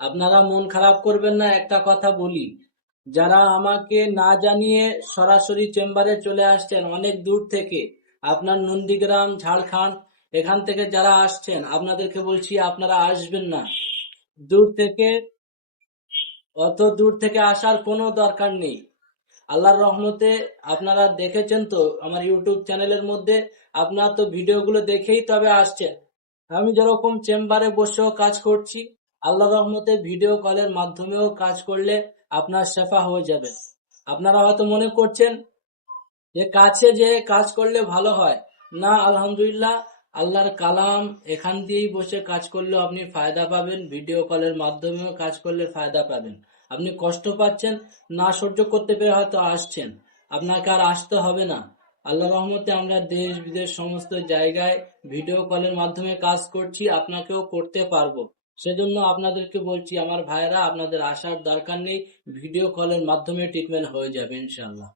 আপনারা মন খারাপ করবেন না, একটা কথা বলি, যারা আমাকে না জানিয়ে সরাসরি চেম্বারে চলে আসছেন অনেক দূর থেকে, আপনার নন্দীগ্রাম, ঝাড়খণ্ড, এখান থেকে যারা আসছেন আপনাদেরকে বলছি আপনারা আসবেন না। দূর থেকে, অত দূর থেকে আসার কোনো দরকার নেই। আল্লাহর রহমতে আপনারা দেখেছেন তো আমার ইউটিউব চ্যানেলের মধ্যে, আপনারা তো ভিডিওগুলো দেখেই তবে আসছেন। আমি যেরকম চেম্বারে বসেও কাজ করছি, আল্লাহর রহমতে ভিডিও কলের মাধ্যমেও কাজ করলে আপনার শেফা হয়ে যাবে। আপনারা হয়তো মনে করছেন যে কাছে যে কাজ করলে ভালো হয়, না, আলহামদুলিল্লাহ, আল্লাহর কালাম এখান দিয়েই বসে কাজ করলেও আপনি ফায়দা পাবেন, ভিডিও কলের মাধ্যমেও কাজ করলে ফায়দা পাবেন। আপনি কষ্ট পাচ্ছেন, না সহ্য করতে পেরে হয়তো আসছেন, আপনাকে আর আসতে হবে না। আল্লাহর রহমতে আমরা দেশ বিদেশ সমস্ত জায়গায় ভিডিও কলের মাধ্যমে কাজ করছি, আপনাকেও করতে পারবো। সেজন্য আপনাদেরকে বলছি আমার ভাইরা, আপনাদের আসার দরকার নেই, ভিডিও কলের মাধ্যমে ট্রিটমেন্ট হয়ে যাবে ইনশাআল্লাহ।